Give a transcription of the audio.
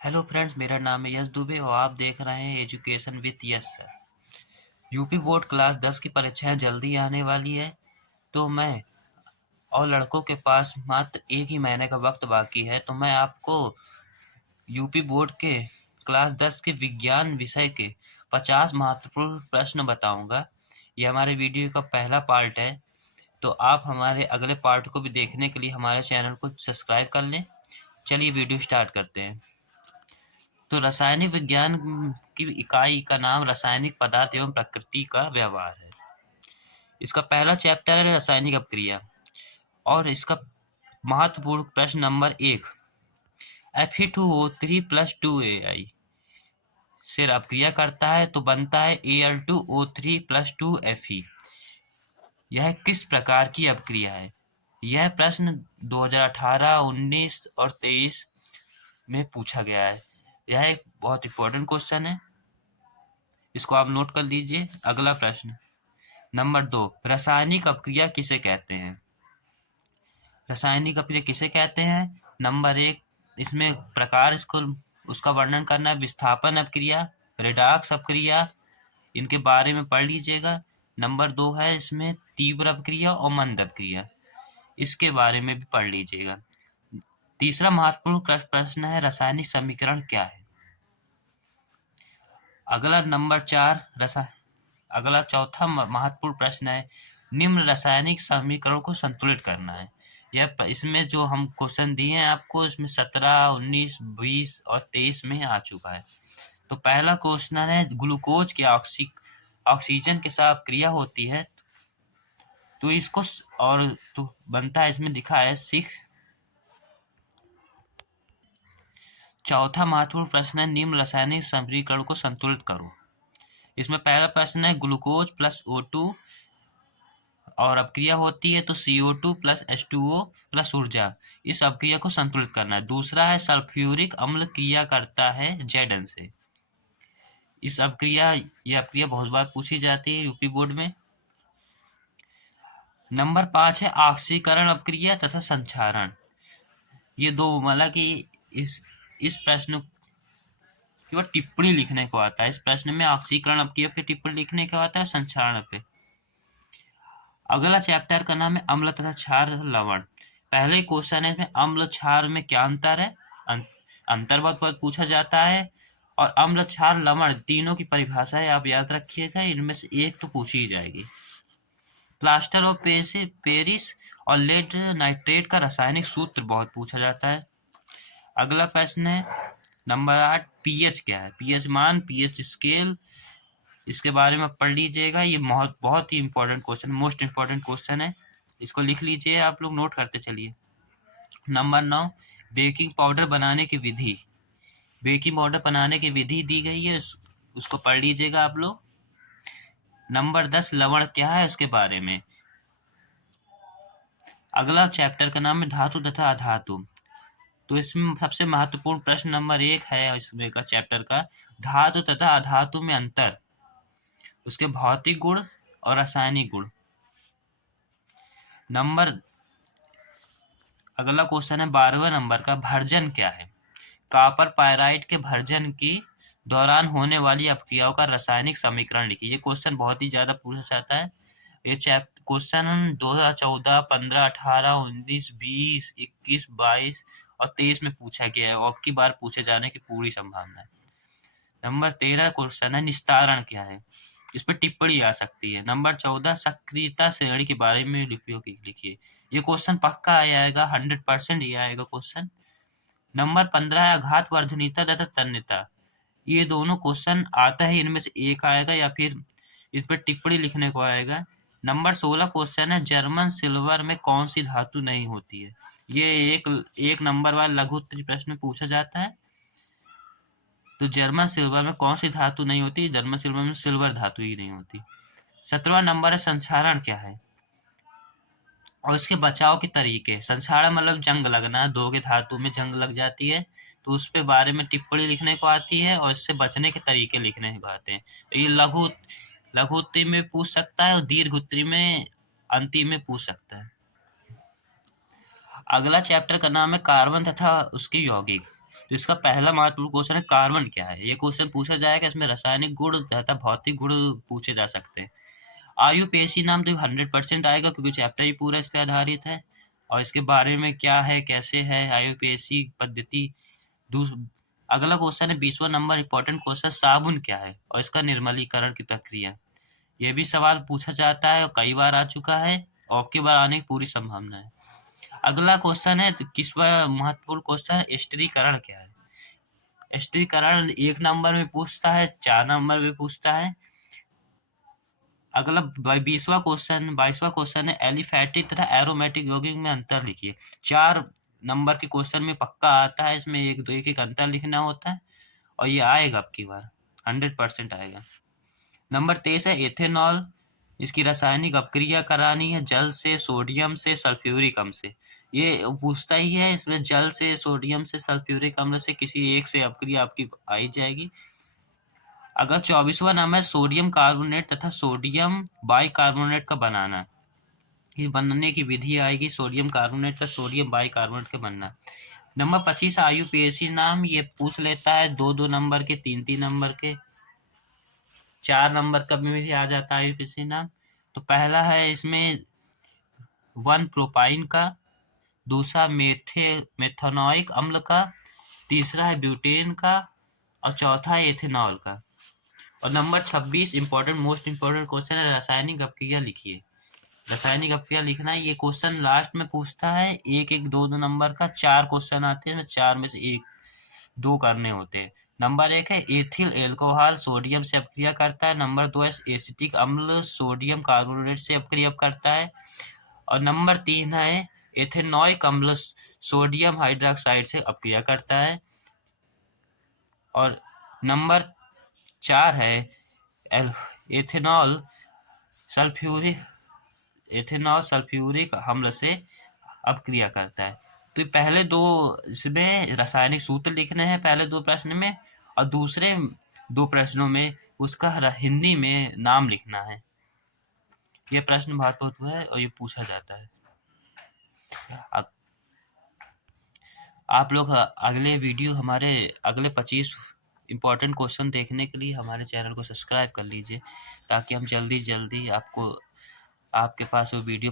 Hello friends, मेरा नाम है यश दुबे और आप देख रहे हैं education with Yash sir. UP board class 10 की परीक्षाएं जल्दी आने वाली है। तो मैं और लड़कों के पास मात्र एक ही महीने का वक्त बाकी है, तो मैं आपको यूपी बोर्ड के क्लास 10 के विज्ञान विषय के 50 महत्वपूर्ण प्रश्न बताऊंगा। ये हमारे वीडियो का पहला पार्ट है। तो आप हमारे अगले पार्ट को भी देखने के लिए हमारे चैनल को सब्सक्राइब कर लें। चलिए वीडियो स्टार्ट करते हैं। तो रासायनिक विज्ञान की इकाई का नाम रासायनिक पदार्थ एवं प्रकृति का व्यवहार है। इसका पहला चैप्टर है रासायनिक अपक्रिया और इसका महत्वपूर्ण प्रश्न नंबर 1, Fe2O3 प्लस 2Ai से अपक्रिया करता है तो बनता है Al2O3 प्लस 2Fe। यह किस प्रकार की अपक्रिया है? यह प्रश्न 2018, 19 और 23 में पूछा गया है। यह एक बहुत इंपॉर्टेंट क्वेश्चन है, इसको आप नोट कर लीजिए। अगला प्रश्न नंबर 2, रासायनिक अपक्रिया किसे कहते हैं? रासायनिक अपक्रिया किसे कहते हैं? नंबर 1, इसमें प्रकार इसको उसका वर्णन करना है। विस्थापन अपक्रिया, रेडॉक्स अपक्रिया, इनके बारे में पढ़ लीजिएगा। नंबर 2 है इसमें तीव्र अपक्रिया और मंद अपक्रिया, इसके बारे में भी पढ़ लीजिएगा। तीसरा महत्वपूर्ण प्रश्न है रासायनिक समीकरण क्या है? अगला नंबर 4 अगला चौथा महत्वपूर्ण प्रश्न है निम्न रासायनिक समीकरण को संतुलित करना है। इसमें जो हम क्वेश्चन दिए हैं आपको, इसमें 17, 19, 20 और 23 में आ चुका है। तो पहला क्वेश्चन है ग्लूकोज की ऑक्सीजन के साथ क्रिया होती है तो इसको और तो बनता है, इसमें दिखा है 6। चौथा महत्वपूर्ण प्रश्न है निम्न रासायनिक समीकरण को संतुलित करो। इसमें पहला प्रश्न है ग्लूकोज प्लस O2 और अपक्रिया होती है तो CO2 प्लस H2O प्लस ऊर्जा, इस अपक्रिया को संतुलित करना है। दूसरा है सल्फ्यूरिक अम्ल क्रिया करता है Zn से। यह अपक्रिया बहुत बार पूछी जाती है यूपी बोर्ड में। नंबर 5 है ऑक्सीकरण अपक्रिया तथा संक्षारण। ये दो मतलब कि इस प्रश्न केवल टिप्पणी लिखने को आता है। इस प्रश्न में ऑक्सीकरण अपक्रिया पे टिप्पणी लिखने को आता है, संक्षारण पे। अगला चैप्टर का नाम है अम्ल तथा क्षार लवण। पहले क्वेश्चन है इसमें अम्ल क्षार में क्या अंतर है, अंतर बहुत पूछा जाता है। और अम्ल क्षार लवण तीनों की परिभाषा है, आप याद रखिएगा, इनमें से एक तो पूछी जाएगी। प्लास्टर ऑफ पेरिस और लेड नाइट्रेट का रासायनिक सूत्र बहुत पूछा जाता है। अगला प्रश्न है नंबर 8, पीएच क्या है? पीएच मान, पीएच स्केल, इसके बारे में पढ़ लीजिएगा। ये बहुत ही important question, most important question है, इसको लिख लीजिए, आप लोग नोट करते चलिए। नंबर 9, बेकिंग पाउडर बनाने की विधि। बेकिंग पाउडर बनाने की विधि दी गई है, उसको पढ़ लीजिएगा आप लोग। नंबर 10, लवण क्या है, उसके बारे में। अगला चैप्टर का नाम है धातु तथा अधातु। तो इसमें सबसे महत्वपूर्ण प्रश्न नंबर 1 है इसमें का चैप्टर का, धातु तथा अधातु में अंतर, उसके भौतिक गुण और रासायनिक गुण। अगला क्वेश्चन है 12वें नंबर का, भर्जन क्या है? कॉपर पायराइट के भर्जन की दौरान होने वाली अपक्रियाओं का रासायनिक समीकरण लिखिए। ये क्वेश्चन बहुत ही ज्यादा पूछा जाता है। ये क्वेश्चन 2014, 15, 18, 19, 20, 21, 22 और 23 में पूछा गया है और अब की बार पूछे जाने की पूरी संभावना है। नंबर 13 क्वेश्चन है निस्तारण क्या है? इस पर टिप्पणी आ सकती है। नंबर 14, सक्रियता श्रेणी के बारे में लिखिए। ये क्वेश्चन पक्का आएगा, 100% ये आएगा क्वेश्चन। नंबर 15 है घात वर्धनीयता तथा तन्यता। ये दोनों क्वेश्चन आता है, इनमें से एक आएगा या फिर इस पर टिप्पणी लिखने को आएगा। नंबर 16 क्वेश्चन है जर्मन सिल्वर में कौन सी धातु नहीं होती है? ये एक नंबर वाला लघु उत्तरीय प्रश्न में पूछा जाता है। तो जर्मन सिल्वर में कौन सी धातु नहीं होती? जर्मन सिल्वर में सिल्वर धातु ही नहीं होती। 17वां नंबर है संक्षारण क्या है और इसके बचाव के तरीके। संक्षारण मतलब जंग लगना, दो के धातु में जंग लग जाती है तो उस पे बारे में टिप्पणी लिखने को आती है और इससे बचने के तरीके लिखने को आते हैं। तो ये लघु उत्तरीय में पूछ सकता है और दीर्घ उत्तरीय में अंतिम में पूछ सकता है। अगला चैप्टर का नाम है कार्बन तथा उसके यौगिक। तो इसका पहला महत्वपूर्ण क्वेश्चन है कार्बन क्या है। ये क्वेश्चन पूछा जाएगा, इसमें रासायनिक गुण तथा भौतिक गुण पूछे जा सकते हैं। आयुपेशी नाम तो 100% आएगा क्योंकि चैप्टर ही पूरा इस पे आधारित है। और इसके बारे में क्या है, कैसे है आयुपेशी पद्धति। अगला क्वेश्चन है 20वां नंबर इंपॉर्टेंट क्वेश्चन, साबुन क्या है और इसका निर्मलीकरण की प्रक्रिया। ये भी सवाल पूछा जाता है और कई बार आ चुका है और अब की बार आने की पूरी संभावना है। अगला क्वेश्चन है 21वां महत्वपूर्ण क्वेश्चन है, स्थिरीकरण क्या है। स्थिरीकरण 1 नंबर में पूछता है, 4 नंबर में पूछता है। अगला 22वां क्वेश्चन है, एलिफैटिक तथा एरोमेटिक यौगिक में अंतर लिखिए। 4 नंबर के क्वेश्चन में पक्का आता है, इसमें एक अंतर लिखना होता है और ये आएगा अब की बार 100% आएगा। नंबर 23 है एथेनॉल, इसकी रासायनिक अपक्रिया करानी है जल से, सोडियम से, सल्फ्यूरिक अम्ल से। ये पूछता ही है, इसमें जल से, सोडियम से, सल्फ्यूरिक अम्ल से किसी एक से अपक्रिया आपकी आई जाएगी। अगर 24वां नाम है सोडियम कार्बोनेट तथा सोडियम बाइकार्बोनेट का बनाना, ये बनने की विधि आएगी, सोडियम कार्बोनेट का सोडियम बाइकार्बोनेट का बनना। नंबर 25 आयुपेशी नाम, ये पूछ लेता है 2-2 नंबर के, 3-3 नंबर के, 4 नंबर का भी आ जाता है आयुपेशी नाम। तो पहला है इसमें 1 प्रोपाइन का, दूसरा मेथनोइक अम्ल का, तीसरा है ब्यूटेन का और चौथा है एथेनॉल का। और नंबर 26 मोस्ट इम्पोर्टेंट क्वेश्चन है, रासायनिक अपक्रिया लिखिए। रासायनिक अपक्रिया लिखना है, ये क्वेश्चन लास्ट में पूछता है, 1-1, 2-2 नंबर का 4 क्वेश्चन आते हैं, 4 में से 1-2 करने होते हैं। नंबर 1 है एथिल एल्कोहल सोडियम से अपक्रिया करता है। नंबर 2 है एसिटिक अम्ल सोडियम कार्बोनेट से अपक्रिया करता है। और नंबर 3 है एथेनॉइक अम्ल सोडियम हाइड्रोक्साइड से अपक्रिया करता है। और नंबर 4 है एथेनॉल सल्फ्यूरिक अम्ल से अपक्रिया करता है। तो पहले 2 इसमें रासायनिक सूत्र लिखने हैं पहले 2 प्रश्न में, और दूसरे 2 प्रश्नों में उसका हिंदी में नाम लिखना है। ये प्रश्न महत्वपूर्ण है और ये पूछा जाता है। आप लोग अगले वीडियो हमारे अगले 25 इम्पोर्टेंट क्वेश्चन देखने के लिए हमारे चैनल को सब्सक्राइब कर लीजिए, ताकि हम जल्दी आपको आपके पास वो वीडियो